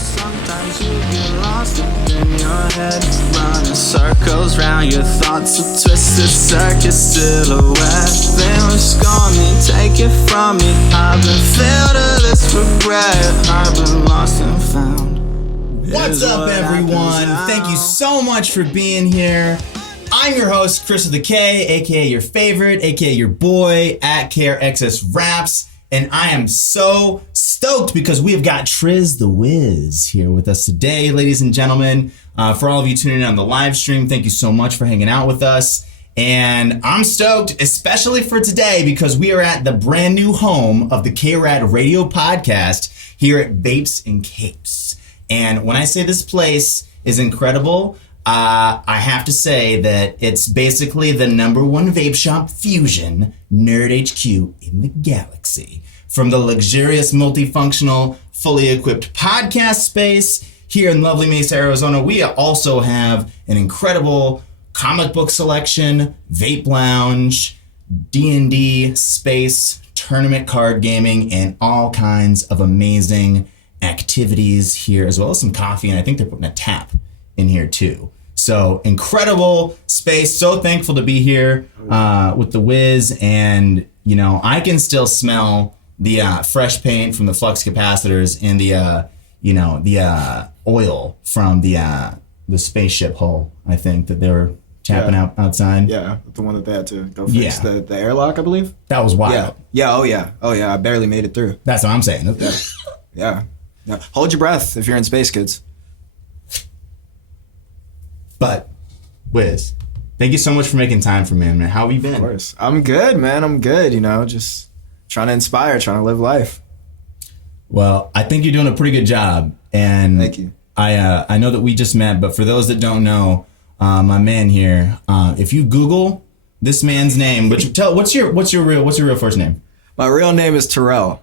Sometimes you get lost up in your head, running circles round your thoughts, a twisted circus silhouette. They were scorn me, take it from me. I've been filled with this regret. I've been lost and found. What's up, everyone? Thank you so much for being here. I'm your host, Trizz The K, aka your favorite, aka your boy at KRADRADIO. And I am so stoked because we have got Trizz The Wiz here with us today, ladies and gentlemen. For all of you tuning in on the live stream, thank you so much for hanging out with us. And I'm stoked, especially for today, because we are at the brand new home of the KRADRADIO podcast here at Vapes and Capes. And when I say this place is incredible, I have to say that it's basically the #1 vape shop fusion nerd HQ in the galaxy. From the luxurious, multifunctional, fully equipped podcast space here in lovely Mesa, Arizona, we also have an incredible comic book selection, vape lounge, D&D space, tournament card gaming, and all kinds of amazing activities here, as well as some coffee, and I think they're putting a tap in here too. So incredible space. So thankful to be here with the Wiz, and you know I can still smell the fresh paint from the flux capacitors and the oil from the spaceship hull. I think that they were tapping out outside. Yeah, the one that they had to go fix the airlock, I believe. That was wild. Yeah. Oh yeah. I barely made it through. That's what I'm saying. Yeah. Hold your breath if you're in space, kids. But, Wiz, thank you so much for making time for me, man. How have you been? Of course. I'm good, man. I'm good, just trying to inspire, trying to live life. Well, I think you're doing a pretty good job. And thank you. I know that we just met, but for those that don't know, my man here, if you Google this man's name, what's your real first name? My real name is Terrell.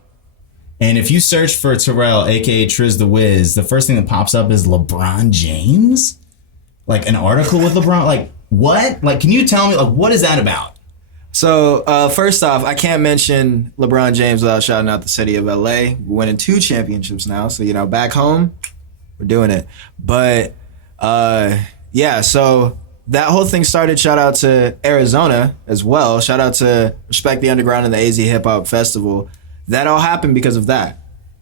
And if you search for Terrell, aka Trizz The Wiz, the first thing that pops up is LeBron James? Like an article with LeBron? Like, what? Like, can you tell me, like, what is that about? So, first off, I can't mention LeBron James without shouting out the city of LA. We're winning 2 championships now. So, back home, we're doing it. But, so that whole thing started. Shout out to Arizona as well. Shout out to Respect the Underground and the AZ Hip Hop Festival. That all happened because of that.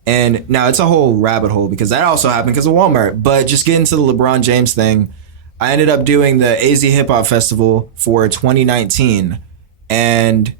And now it's a whole rabbit hole because that also happened because of Walmart. But just getting to the LeBron James thing, I ended up doing the AZ Hip Hop Festival for 2019, and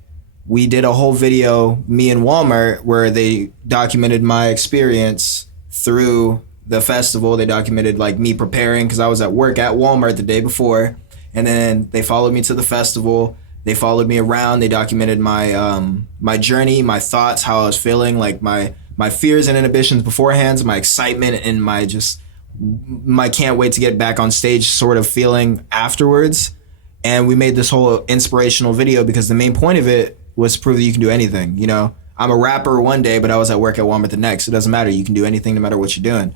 we did a whole video, me and Walmart, where they documented my experience through the festival. They documented like me preparing because I was at work at Walmart the day before, and then they followed me to the festival. They followed me around. They documented my my journey, my thoughts, how I was feeling, like my fears and inhibitions beforehand, my excitement, and my can't wait to get back on stage sort of feeling afterwards. And we made this whole inspirational video because the main point of it was to prove that you can do anything. I'm a rapper one day, but I was at work at Walmart the next. It doesn't matter. You can do anything no matter what you're doing.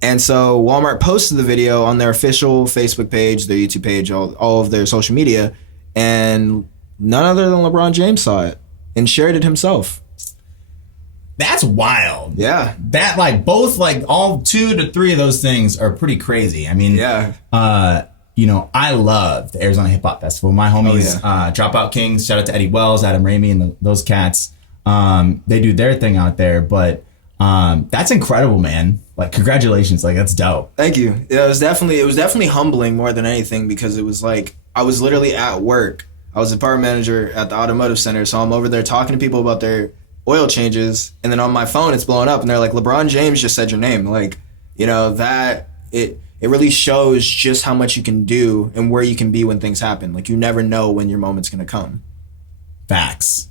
And so Walmart posted the video on their official Facebook page, their YouTube page, all of their social media, and none other than LeBron James saw it and shared it himself. That's wild. Yeah. That both all 2 to 3 of those things are pretty crazy. I mean, I love the Arizona Hip Hop Festival. My homies, Dropout Kings, shout out to Eddie Wells, Adam Ramey, and those cats. They do their thing out there, but that's incredible, man. Like, congratulations. Like, that's dope. Thank you. It was definitely humbling more than anything because it was like I was literally at work. I was a department manager at the automotive center, so I'm over there talking to people about their oil changes, and then on my phone it's blowing up and they're like, LeBron James just said your name. Like, that it really shows just how much you can do and where you can be when things happen. Like, you never know when your moment's gonna come. Facts.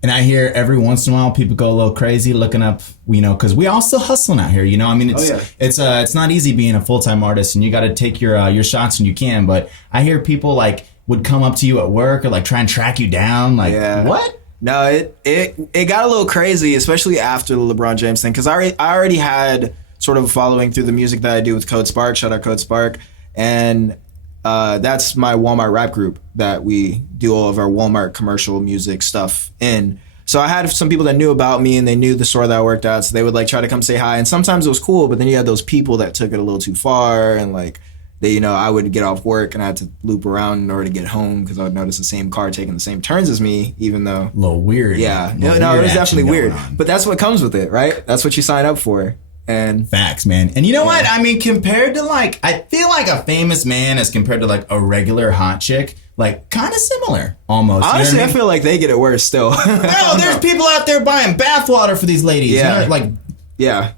And I hear every once in a while people go a little crazy looking up, because we all still hustling out here. I mean, it's not easy being a full-time artist, and you got to take your shots when you can. But I hear people would come up to you at work or try and track you down. What? No, it got a little crazy, especially after the LeBron James thing, because I already had sort of a following through the music that I do with K-RAD. Shout out K-RAD. And that's my Walmart rap group that we do all of our Walmart commercial music stuff in. So I had some people that knew about me and they knew the store that I worked at, so they would like try to come say hi. And sometimes it was cool, but then you had those people that took it a little too far, and like they, you know, I would get off work and I had to loop around in order to get home because I would notice the same car taking the same turns as me, even though A little weird. Yeah, no, it was definitely weird. But that's what comes with it, right? That's what you sign up for. And facts, man. And you know what? I mean, compared to like, I feel like a famous man as compared to like a regular hot chick, like kind of similar almost. Honestly, you know what I feel like they get it worse still. No, there's people out there buying bathwater for these ladies. Yeah. You know, like, yeah,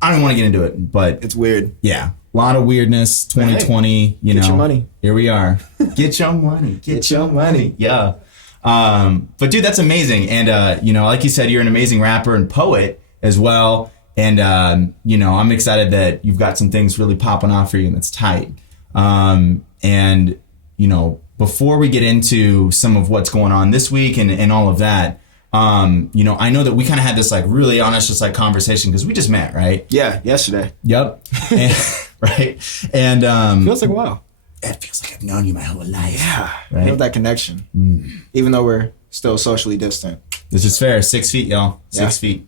I don't want to get into it, but it's weird. Yeah. A lot of weirdness, 2020, you know. Get your money. Here we are. Get your money. Get your money. Yeah. But dude, that's amazing. And, you know, like you said, you're an amazing rapper and poet as well. And, you know, I'm excited that you've got some things really popping off for you and it's tight. And, you know, before we get into some of what's going on this week and all of that, you know, I know that we kind of had this like really honest, just like conversation because we just met, right? Yeah, yesterday. Yep. Right. And Feels like a while. it feels like I've known you my whole life. Yeah, Right? we have that connection, even though we're still socially distant. This is fair. 6 feet, y'all. 6 feet.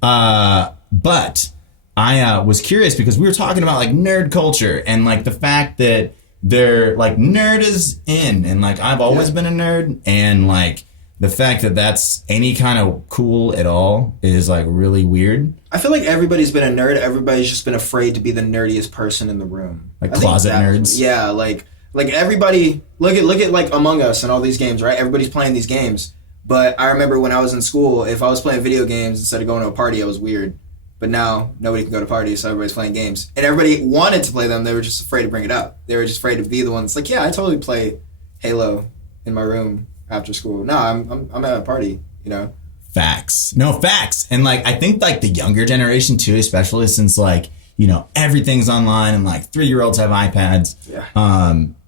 But I was curious because we were talking about like nerd culture and like the fact that they're like nerd is in, and like I've always been a nerd, and like the fact that that's any kind of cool at all is like really weird. I feel like everybody's been a nerd. Everybody's just been afraid to be the nerdiest person in the room. Like I think closet nerds? Yeah, like everybody look at like Among Us and all these games, right? Everybody's playing these games. But I remember when I was in school, if I was playing video games instead of going to a party, I was weird. But now nobody can go to parties, so everybody's playing games. And everybody wanted to play them. They were just afraid to bring it up. They were just afraid to be the ones like, yeah, I totally play Halo in my room after school. No, I'm at a party, you know. Facts. No, facts. And like I think like the younger generation too, especially since like, you know, everything's online and like 3-year-olds have iPads. Yeah.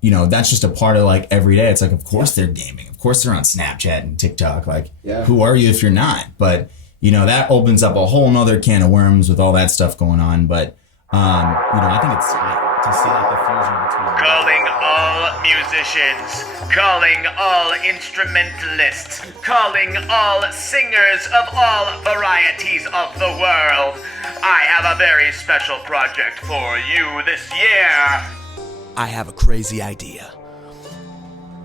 You know, that's just a part of like every day. It's like, of course they're gaming. Of course they're on Snapchat and TikTok. Like, who are you if you're not? But, you know, that opens up a whole nother can of worms with all that stuff going on. But, you know, I think it's tight to see like the fusion between. Calling all musicians, calling all instrumentalists, calling all singers of all varieties of the world. I have a very special project for you this year. I have a crazy idea.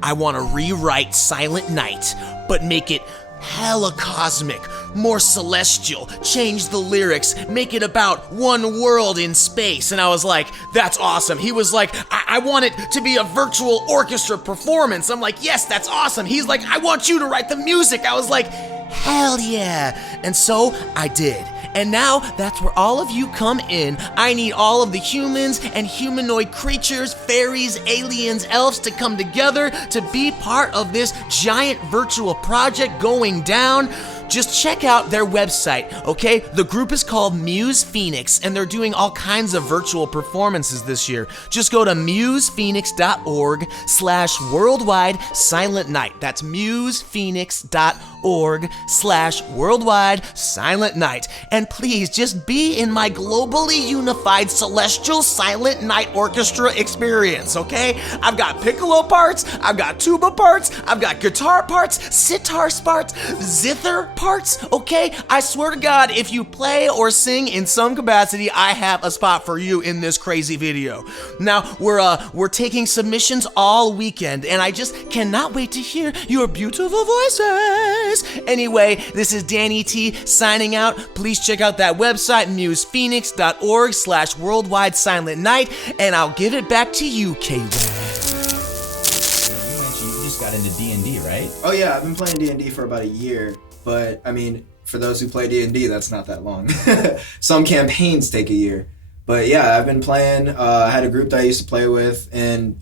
I want to rewrite Silent Night, but make it hella cosmic, more celestial, change the lyrics, make it about one world in space. And I was like, that's awesome. He was like, I want it to be a virtual orchestra performance. I'm like, yes, that's awesome. He's like, I want you to write the music. I was like, hell yeah. And so I did. And now that's where all of you come in. I need all of the humans and humanoid creatures, fairies, aliens, elves to come together to be part of this giant virtual project going down. Just check out their website, okay? The group is called Muse Phoenix, and they're doing all kinds of virtual performances this year. Just go to musephoenix.org/worldwide silent night. That's musephoenix.org/worldwide silent night. And please just be in my globally unified celestial silent night orchestra experience, okay? I've got piccolo parts, I've got tuba parts, I've got guitar parts, sitar parts, zither parts, okay? I swear to God, if you play or sing in some capacity, I have a spot for you in this crazy video. Now, we're taking submissions all weekend, and I just cannot wait to hear your beautiful voices. Anyway, this is Danny T signing out. Please check out that website, musephoenix.org/worldwide silent night, and I'll give it back to you, K-RAD. You mentioned you just got into D&D, right? Oh yeah, I've been playing D&D for about a year, but I mean, for those who play D&D, that's not that long. Some campaigns take a year. But yeah, I've been playing. I had a group that I used to play with, and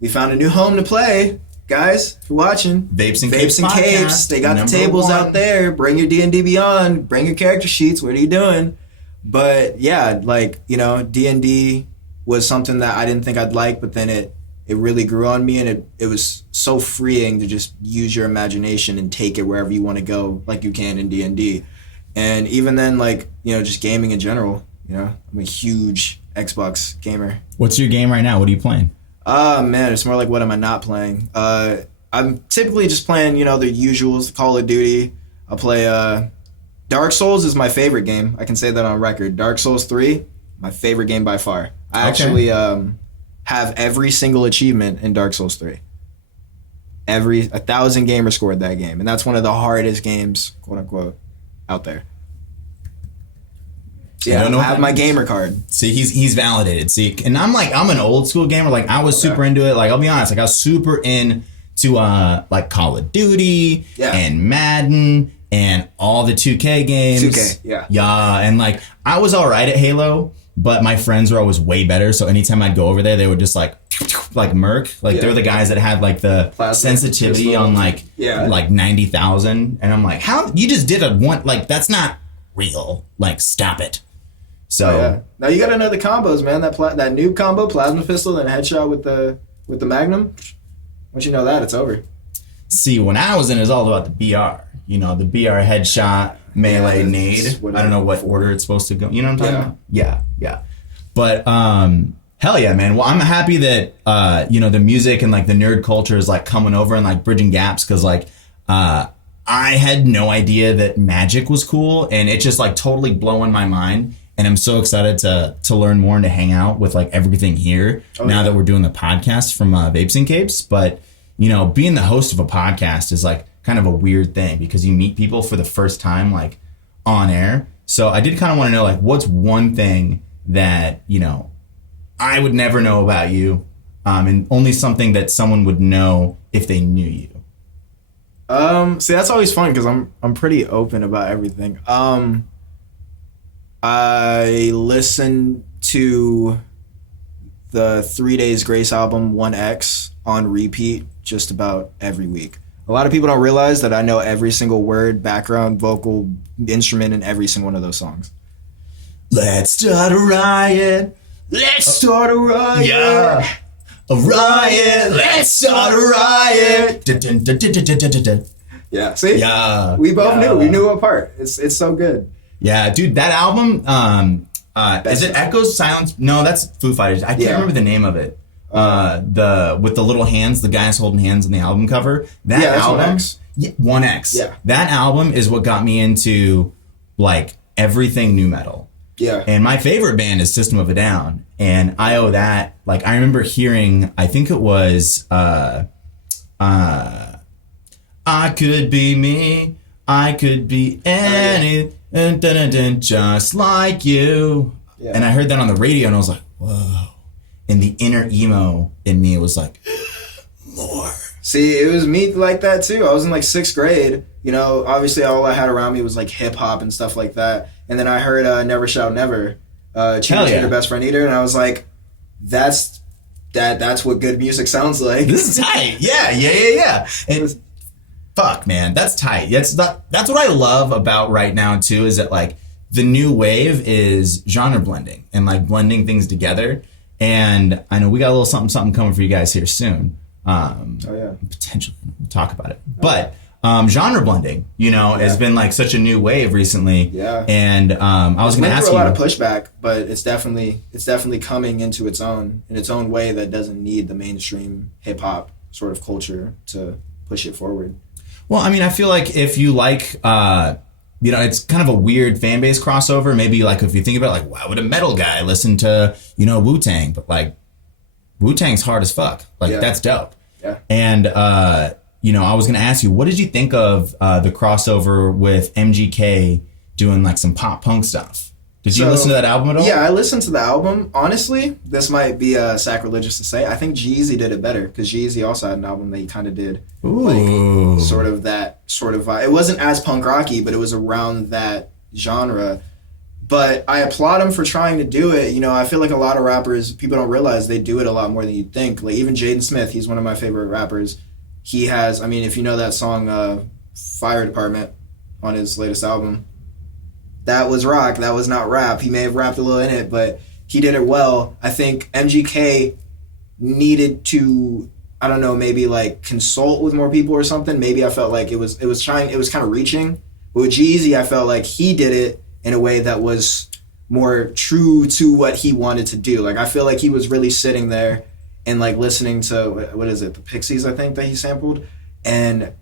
we found a new home to play. Guys, if you're watching, Vapes and Capes. They got the tables out there. Bring your D&D Beyond. Bring your character sheets. What are you doing? But yeah, like, you know, D&D was something that I didn't think I'd like, but then it really grew on me, and it was so freeing to just use your imagination and take it wherever you want to go, like you can in D&D. And even then, like, you know, just gaming in general, you know, I'm a huge Xbox gamer. What's your game right now? What are you playing? Man, it's more like what am I not playing? I'm typically just playing, the usuals, Call of Duty. I play Dark Souls is my favorite game. I can say that on record. Dark Souls 3, my favorite game by far. I actually have every single achievement in Dark Souls 3. 1,000 gamers scored that game, and that's one of the hardest games, quote unquote, out there. So yeah, I have my gamer card. See, he's validated. See, and I'm an old school gamer. Like, I was super into it. Like, I'll be honest, like, I was super into like Call of Duty and Madden and all the 2K games. 2K, yeah. Yeah, and like, I was all right at Halo, but my friends were always way better. So anytime I'd go over there, they would just like Merc. Like, they're the guys that had like the sensitivity on like 90,000. And I'm like, how? You just did that's not real. Like, stop it. So now you got to know the combos, man. That noob combo, plasma pistol, and headshot with the Magnum. Once you know that, it's over. See, when I was in, it was all about the BR. The BR headshot, melee, nade. I don't know what order it's supposed to go. You know what I'm talking about? Yeah. But hell yeah, man. Well, I'm happy that the music and like the nerd culture is like coming over and like bridging gaps, because like I had no idea that magic was cool, and it just like totally blowing my mind. And I'm so excited to learn more and to hang out with like everything here now that we're doing the podcast from Vapes and Capes. But, being the host of a podcast is like kind of a weird thing, because you meet people for the first time, like on air. So I did kind of want to know, like, what's one thing that, I would never know about you, and only something that someone would know if they knew you. See, that's always fun, because I'm pretty open about everything. I listened to the 3 Days Grace album 1X on repeat just about every week. A lot of people don't realize that I know every single word, background, vocal, instrument in every single one of those songs. Let's start a riot. Let's start a riot. Yeah. A riot. Let's start a riot. Yeah. See? Yeah. We both knew. We knew what part. It's so good. Yeah, dude, that album, is it Echoes, Silence? No, that's Foo Fighters. I can't remember the name of it. With the little hands, the guys holding hands on the album cover. That album, 1X. 1X. Yeah. That album is what got me into like everything nu metal. Yeah. And my favorite band is System of a Down, and I owe that. Like, I remember hearing, I think it was I could be me, I could be any. Just like you. Yeah. And I heard that on the radio, and I was like, whoa. And the inner emo in me was like, more. See, it was me like that too. I was in like 6th grade. Obviously all I had around me was like hip hop and stuff like that. And then I heard Never Shout Never, Change Your Best Friend Eater, and I was like, that's what good music sounds like. This is tight. Yeah. And fuck, man, that's tight. That's what I love about right now too, is that like the new wave is genre blending and like blending things together. And I know we got a little something coming for you guys here soon. Potentially, we'll talk about it. But genre blending, has been like such a new wave recently. Yeah. And I was going to ask you. A lot of pushback, but it's definitely coming into its own way that doesn't need the mainstream hip hop sort of culture to push it forward. Well, I mean, I feel like if you like, it's kind of a weird fan base crossover. Maybe like if you think about like, why would a metal guy listen to, Wu-Tang? But like, Wu-Tang's hard as fuck. Like, that's dope. Yeah. And, I was going to ask you, what did you think of the crossover with MGK doing like some pop punk stuff? Did you listen to that album at all? Yeah, I listened to the album. Honestly, this might be sacrilegious to say. I think G-Eazy did it better, because G-Eazy also had an album that he kind of did. Ooh. Like, sort of vibe. It wasn't as punk rocky, but it was around that genre. But I applaud him for trying to do it. I feel like a lot of rappers, people don't realize they do it a lot more than you'd think. Like even Jaden Smith, he's one of my favorite rappers. He has, if you know that song, Fire Department, on his latest album, that was rock. That was not rap. He may have rapped a little in it, but he did it well. I think MGK needed to, I don't know, maybe like consult with more people or something. Maybe I felt like it was kind of reaching. But with G-Eazy, I felt like he did it in a way that was more true to what he wanted to do. Like, I feel like he was really sitting there and like listening to, what is it, the Pixies, I think, that he sampled. and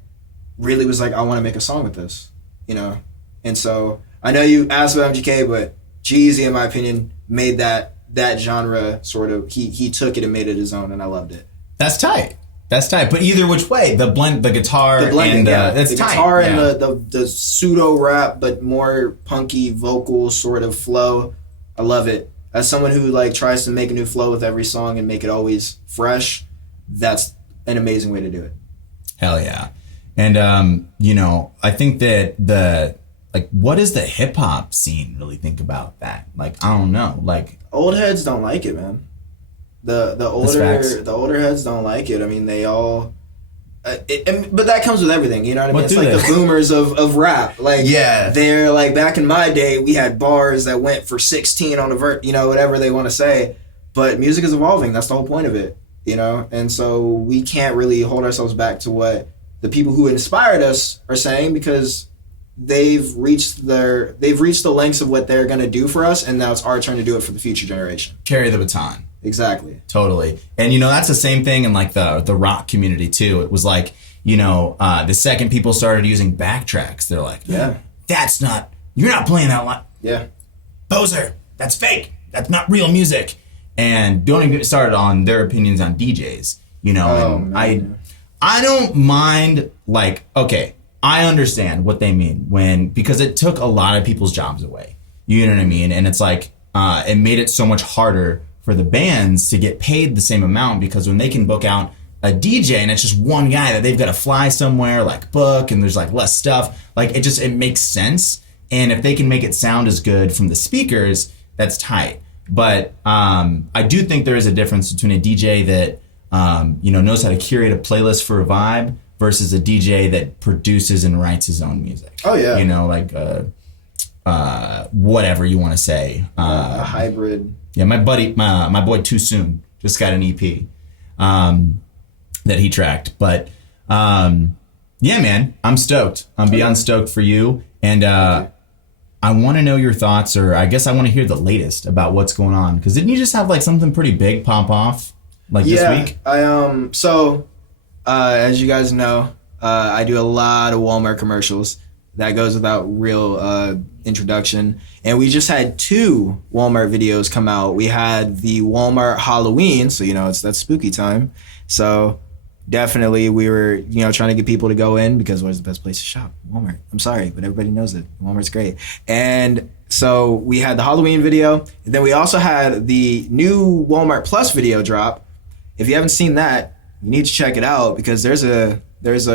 really was like, I want to make a song with this, you know? And so I know you asked about MGK, but Jeezy, in my opinion, made that genre sort of, he took it and made it his own, and I loved it. That's tight. But either which way, the guitar, the blending, and that's the tight. Guitar and the pseudo rap, but more punky vocal sort of flow. I love it. As someone who like tries to make a new flow with every song and make it always fresh, that's an amazing way to do it. Hell yeah. And you know, I think that what does the hip hop scene really think about that? Like, I don't know. Like, old heads don't like it, man. The older heads don't like it. I mean, they all. But that comes with everything, you know what I mean? It's like the boomers of rap. Like, yeah, they're like, back in my day, we had bars that went for 16 on a verse, you know, whatever they want to say. But music is evolving. That's the whole point of it, you know? And so we can't really hold ourselves back to what the people who inspired us are saying, because they've reached the lengths of what they're going to do for us, and now it's our turn to do it for the future generation. Carry the baton. Exactly. Totally. And, you know, that's the same thing in, like, the rock community, too. It was like, you know, the second people started using backtracks, they're like, yeah, you're not playing that line. Yeah. Poser, that's fake. That's not real music. And don't even get started on their opinions on DJs, you know. I don't mind, like, okay, I understand what they mean because it took a lot of people's jobs away. You know what I mean? And it's like, it made it so much harder for the bands to get paid the same amount, because when they can book out a DJ and it's just one guy that they've got to fly somewhere, like book, and there's like less stuff, like it makes sense. And if they can make it sound as good from the speakers, that's tight. But I do think there is a difference between a DJ that you know, knows how to curate a playlist for a vibe versus a DJ that produces and writes his own music. Oh yeah. You know, like whatever you want to say. A hybrid. Yeah, my boy Too Soon just got an EP that he tracked. But yeah, man, I'm stoked. I'm beyond stoked for you. And I want to know your thoughts, or I guess I want to hear the latest about what's going on. Because didn't you just have like something pretty big pop off this week? So as you guys know, I do a lot of Walmart commercials. That goes without real introduction. And we just had 2 Walmart videos come out. We had the Walmart Halloween, so, you know, it's that spooky time. So definitely we were, you know, trying to get people to go in, because where's the best place to shop? Walmart. I'm sorry, but everybody knows it. Walmart's great. And so we had the Halloween video. And then we also had the new Walmart Plus video drop. If you haven't seen that, you need to check it out, because there's a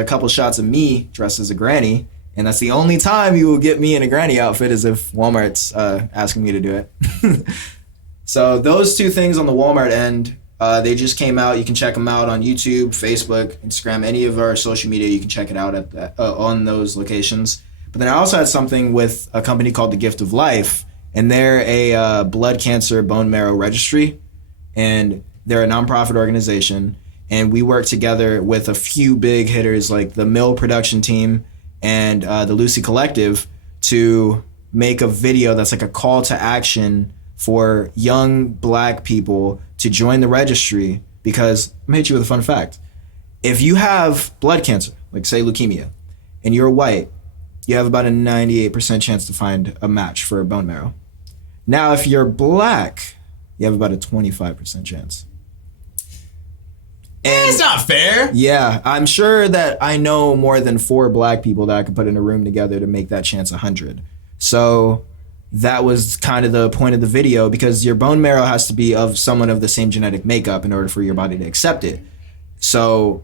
couple shots of me dressed as a granny. And that's the only time you will get me in a granny outfit, is if Walmart's asking me to do it. So those 2 things on the Walmart end, they just came out. You can check them out on YouTube, Facebook, Instagram, any of our social media. You can check it out at on those locations. But then I also had something with a company called The Gift of Life, and they're a blood cancer bone marrow registry, and they're a nonprofit organization. And we work together with a few big hitters like the Mill production team and the Lucy Collective to make a video that's like a call to action for young Black people to join the registry. Because I'm gonna hit you with a fun fact. If you have blood cancer, like say leukemia, and you're white, you have about a 98% chance to find a match for a bone marrow. Now, if you're Black, you have about a 25% chance. And it's not fair. Yeah, I'm sure that I know more than 4 Black people that I could put in a room together to make that chance 100. So that was kind of the point of the video, because your bone marrow has to be of someone of the same genetic makeup in order for your body to accept it. So,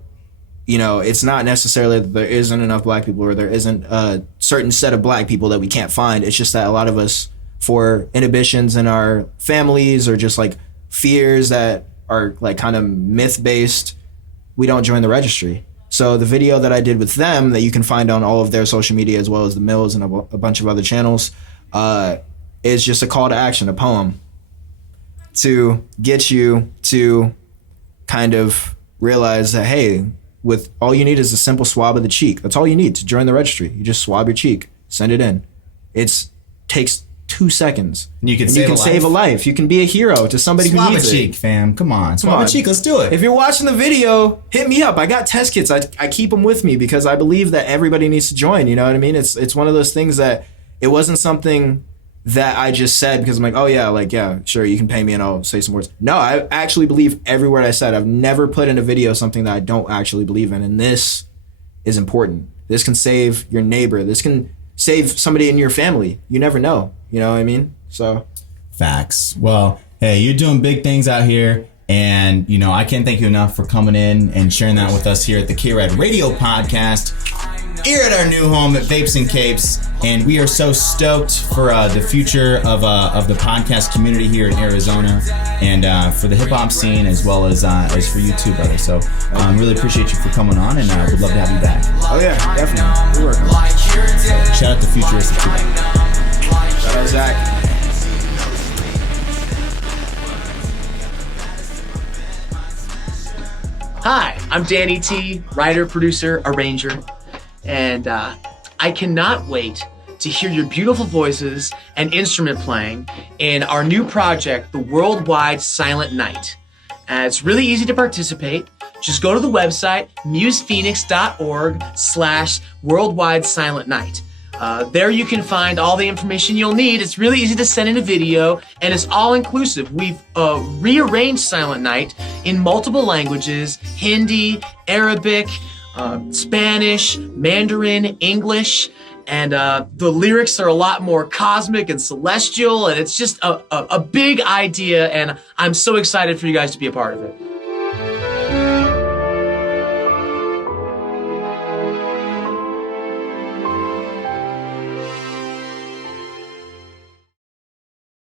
you know, it's not necessarily that there isn't enough Black people, or there isn't a certain set of Black people that we can't find. It's just that a lot of us, for inhibitions in our families, or just like fears that are like kind of myth-based, we don't join the registry. So the video that I did with them, that you can find on all of their social media as well as the Mills and a bunch of other channels, is just a call to action, a poem, to get you to kind of realize that, hey, with all you need is a simple swab of the cheek. That's all you need to join the registry. You just swab your cheek, send it in. It takes 2 seconds. You can save a life. You can be a hero to somebody who needs cheek, fam. Come on. Swab a cheek. Let's do it. If you're watching the video, hit me up. I got test kits. I keep them with me because I believe that everybody needs to join. You know what I mean? It's one of those things that it wasn't something that I just said because I'm like, oh yeah, like, yeah, sure, you can pay me and I'll say some words. No, I actually believe every word I said. I've never put in a video something that I don't actually believe in. And this is important. This can save your neighbor. This can save somebody in your family. You never know. You know what I mean? So. Facts. Well, hey, you're doing big things out here. And, you know, I can't thank you enough for coming in and sharing that with us here at the KRADRADIO podcast. Here at our new home at Vapes and Capes, and we are so stoked for the future of the podcast community here in Arizona, and for the hip hop scene as well as for you too, brother. So really appreciate you for coming on, and would love to have you back. Oh yeah, definitely. We're working. Shout out to Futuristic. Shout out Zach. Hi, I'm Danny T, writer, producer, arranger, and I cannot wait to hear your beautiful voices and instrument playing in our new project, the Worldwide Silent Night. It's really easy to participate. Just go to the website, musephoenix.org/Worldwide Silent Night. There you can find all the information you'll need. It's really easy to send in a video, and it's all inclusive. We've rearranged Silent Night in multiple languages: Hindi, Arabic, Spanish, Mandarin, English, and the lyrics are a lot more cosmic and celestial, and it's just a big idea, and I'm so excited for you guys to be a part of it.